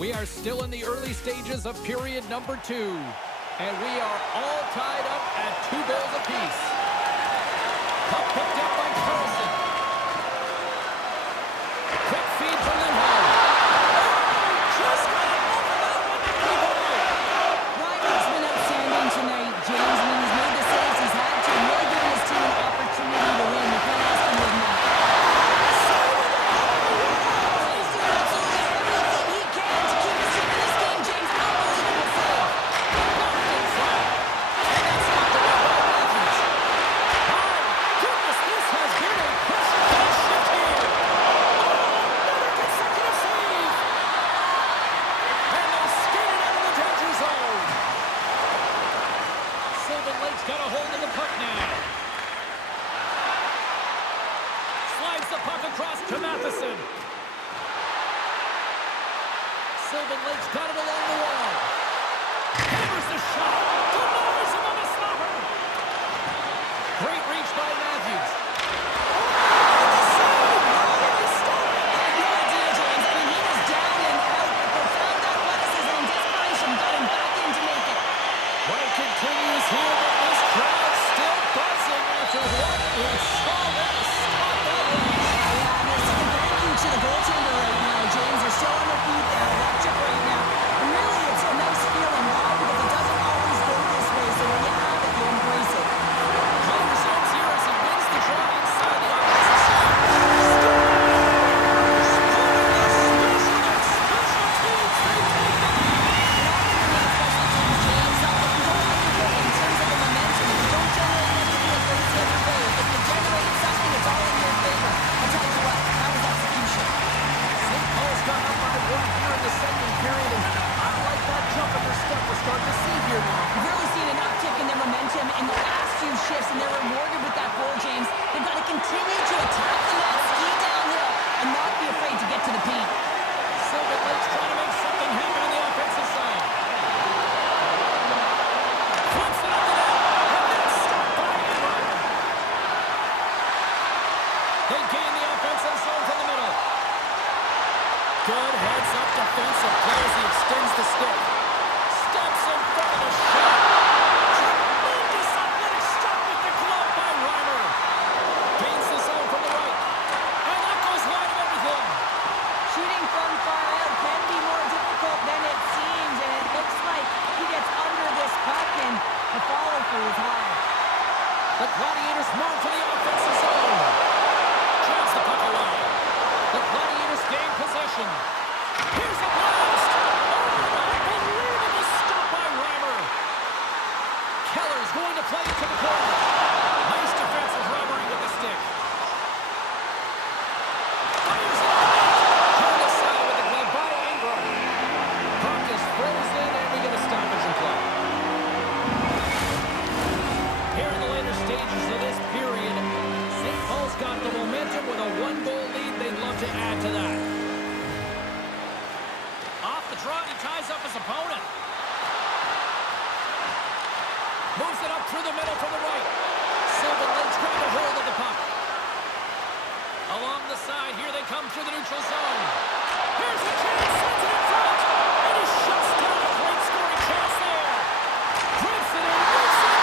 We are still in the early stages of period number 2. And we are all tied up at 2 goals apiece. Puck picked up by Carlson. Quick feed for Lindholm. Just got enough of that one to keep away. Ryder's been outstanding tonight, James. I mean, he's made the saves he's had to. Really giving his team an opportunity to win. You can't ask him more than that. Got a hold of the puck now. Slides the puck across to Matheson. Sylvan Lake's got it along the wall. Hammers the shot. Denies him on the stopper. Great reach by Matthews. Continues here, but this crowd still buzzing after what we saw them stop that race. Yeah, and they're saying thank you to the goaltender right now, James. They're still on their feet there, electric right now. And really, it's a nice feeling. Why? Because it doesn't always go this way, so when you have it, you embrace it. Connor zones here as he wins the draw inside the offensive zone. And they're rewarded with that goal, James. They've got to continue to attack the net, ski downhill, and not be afraid to get to the paint. Sylvan Lake's trying to make something happen on the offensive side. Flips it up the net, and that's stopped by Rd1. They gain the offensive zone from the middle. Good heads-up defensive play as he extends the stick. Steps in front of the shot. The Gladiators move to the offensive zone. Drives the puck away. The Gladiators gain possession. Here's a blast. Oh, unbelievable stop by Reimer. Keller's going to play it to the corner. Nice defensive robbery with the stick. Fires it out. Turned aside with the glove by Ingram. Puck is frozen, and we get a stoppage in play. Here in the later stages of this period, St. Paul's got the momentum with a 1-goal lead. They'd love to add to that. Off the draw, he ties up his opponent. Moves it up through the middle from the right. Sylvan Lake's got a hold of the puck. Along the side, here they come through the neutral zone. Here's the chance, sends it in front, and he shuts down a great scoring chance there. Drives it in, moves it.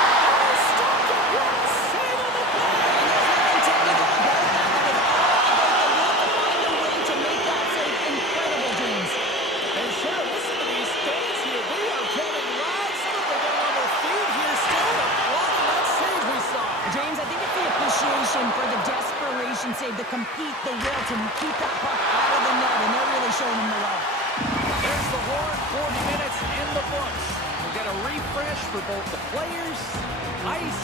For the desperation save, the compete, the will to keep that puck out of the net, and they're really showing him the love. There's the horn, 40 minutes in the books. We'll get a refresh for both the players, ice.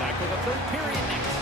Back with the third period next.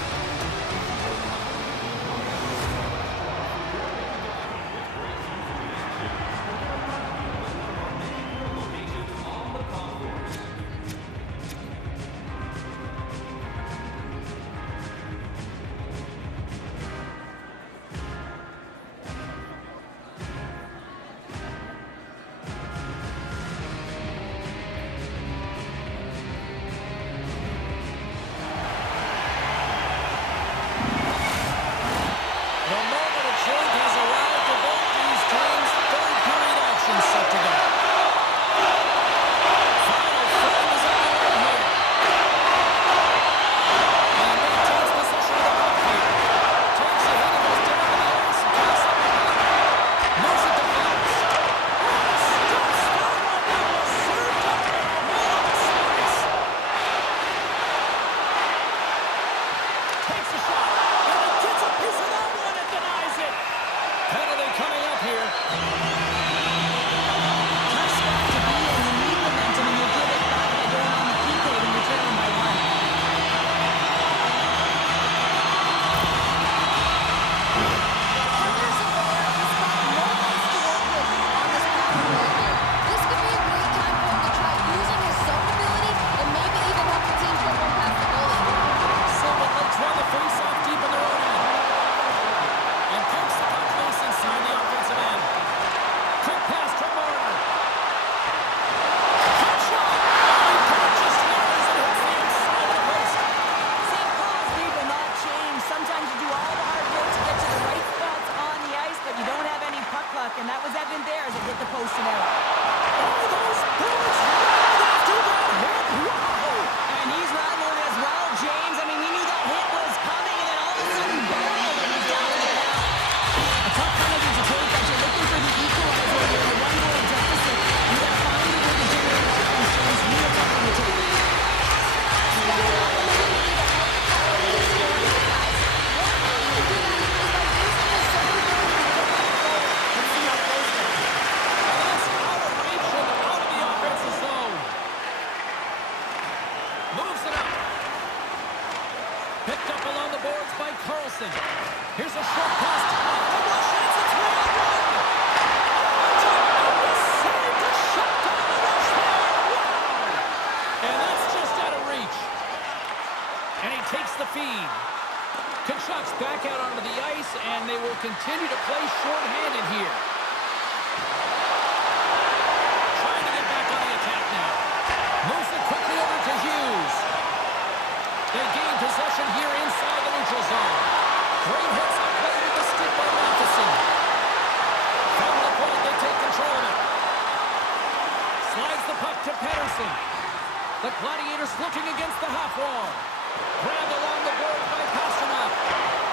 Moves it up. Picked up along the boards by Carlson. Here's a short pass. Off the rush, and it's a 3-on-1. Tremendous save to shut down the rush there. Wow! And that's just out of reach. And he takes the feed. Kachuk's back out onto the ice, and they will continue to play short-handed here. Trying to get back on the attack now. Moves it quickly over to Hughes. They gain possession here inside the neutral zone. Great hits on play with the stick by Matheson. From the point, they take control of it. Slides the puck to Pettersson. The Gladiators looking against the half wall. Grabbed along the board by Pasternak.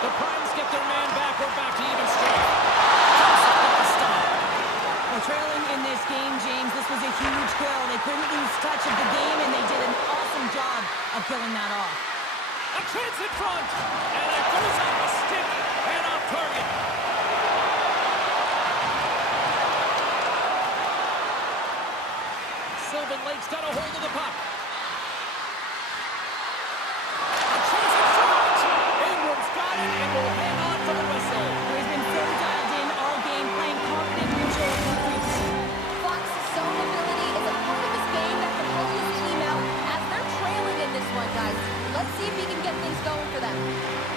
The Primes get their man back. We're back to even strength. Comes up with the stop. Well, trailing in this game, James, this was a huge kill. They couldn't lose touch of the game, and they did an awesome job of killing that off. A chance in front. And it goes off a stick and off target. Sylvan Lake's got a hold of the puck. A chance in front. Ingram's got it and will hang on for the whistle. He's been so dialed in all game, playing confident neutral with the crease. Fox's zone ability is a part of his game that can hold his team out as they're trailing in this one, guys. Let's see if he can get things going for them.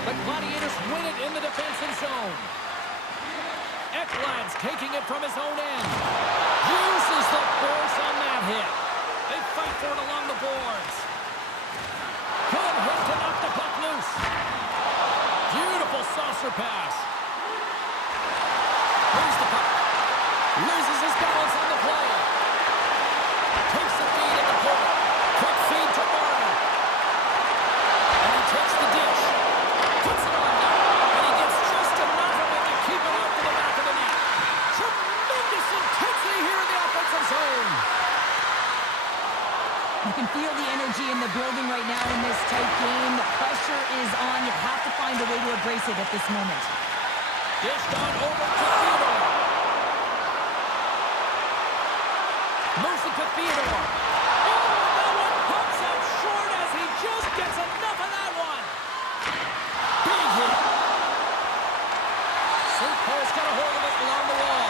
The Gladiators win it in the defensive zone. Ekblad's taking it from his own end. Uses the force on that hit. They fight for it along the boards. Good hit to knock the puck loose. Beautiful saucer pass. Here's the puck. Loses his balance on the play. Takes the feed in the corner. Quick feed to Marner. And he takes the dish. Puts it on net. And he gets just enough of it to keep it out to the back of the net. Tremendous intensity here in the offensive zone. You can feel the energy in the building right now in this tight game. The pressure is on. You have to find a way to embrace it at this moment. Dished on over to Theodore. Moves it to Theodore. Oh, that one pops out short as he just gets enough of that one. Big hit. St. Paul's got a hold of it along the wall.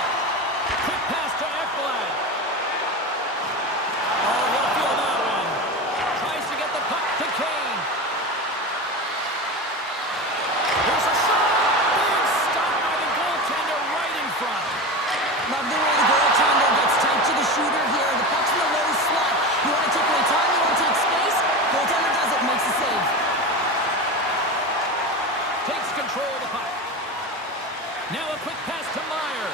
Quick pass to Ekblad. Oh, he'll feel that one. Tries to get the puck to Kane. Here's a shot. Big stop by the goaltender right in front. Love the way the goaltender gets tight to the shooter here. The puck's in the low slot. You want to take away time, you want to take space. Goaltender does it, makes the save. Takes control of the puck. Now a quick pass to Meyer.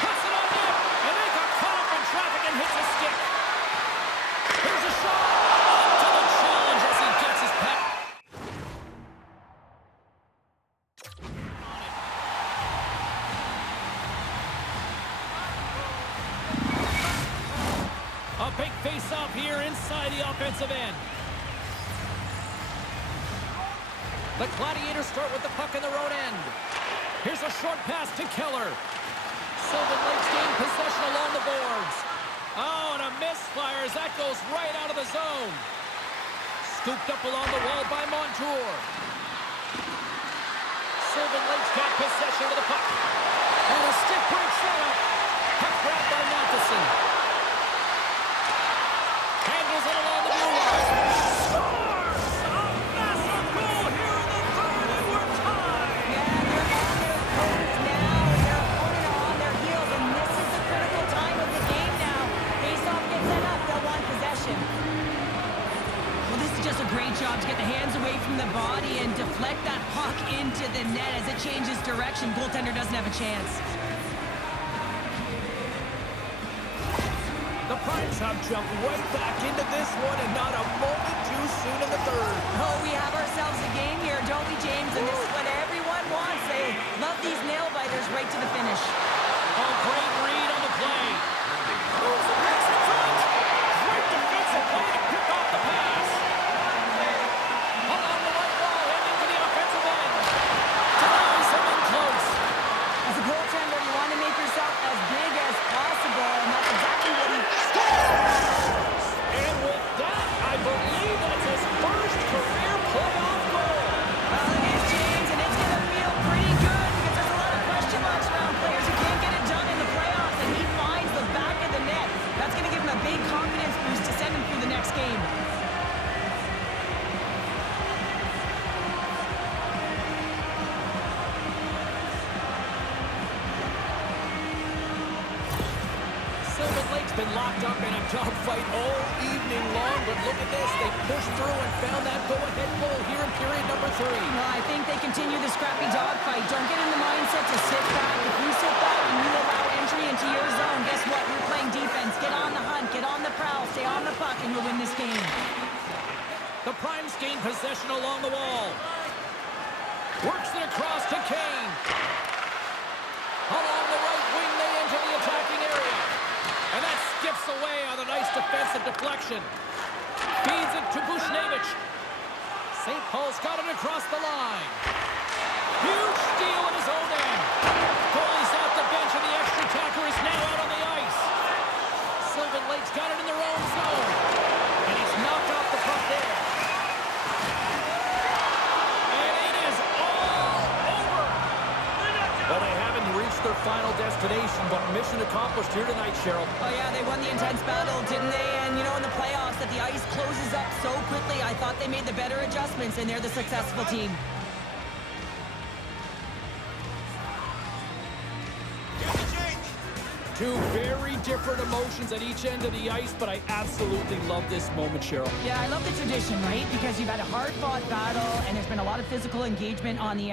Puts it on net, and they got caught up in traffic and hits a stick. Here's a shot. Up to the challenge as he gets his pack. A big face-off here inside the offensive end. The Gladiators start with the puck in their own end. Here's a short pass to Keller. Sylvan Lake's gain possession along the boards. Oh, and a misfire as that goes right out of the zone. Scooped up along the wall by Montour. Sylvan Lake's got possession of the puck. And a stick breaks that up. Puck grabbed by Matheson. Handles it along the blue line. Scores! A massive goal here in the third, and we're tied! Yeah, they're on their toes now. Their opponent are on their heels, and this is the critical time of the game now. Face-off gets set up, they'll want possession. Well, this is just a great job to get the hands away from the body and deflect that puck into the net as it changes direction. Goaltender doesn't have a chance. The Primes have jumped right back into this one, and not a moment too soon in the third. Oh, we have ourselves a game here, don't we, James? And this is what everyone wants. They love these nail-biters right to the finish. Oh, great read on the play. Moves the pass in front. Great defensive play to pick off the pass. Along the right wall, heading to the offensive end. Denies him in close. As a goaltender, you want to make yourself as big as possible, and that's exactly what he... And with that, I believe been locked up in a dogfight all evening long, but look at this. They pushed through and found that go-ahead goal here in period number 3. Well, I think they continue the scrappy dogfight. Don't get in the mindset to sit back. If you sit back and you allow entry into your zone, guess what? You're playing defense. Get on the hunt, get on the prowl, stay on the puck, and you'll win this game. The Primes gain possession along the wall. Works it across to Kane. Along the right wing, they enter the attacking area. And that skips away on a nice defensive deflection. Feeds it to Bushnevich. St. Paul's got it across the line. Huge steal at his own end. Goalie's off the bench, and the extra attacker is now out on the ice. Sylvan Lake's got it in their own zone. And he's knocked off the puck there. And it is all over. Well, they haven't reached their final destination, but mission accomplished here tonight, Cheryl. Oh, yeah, they won the intense battle, didn't they? And, you know, in the playoffs, that the ice closes up so quickly, I thought they made the better adjustments, and they're the successful team. Two very different emotions at each end of the ice, but I absolutely love this moment, Cheryl. Yeah, I love the tradition, right? Because you've had a hard-fought battle, and there's been a lot of physical engagement on the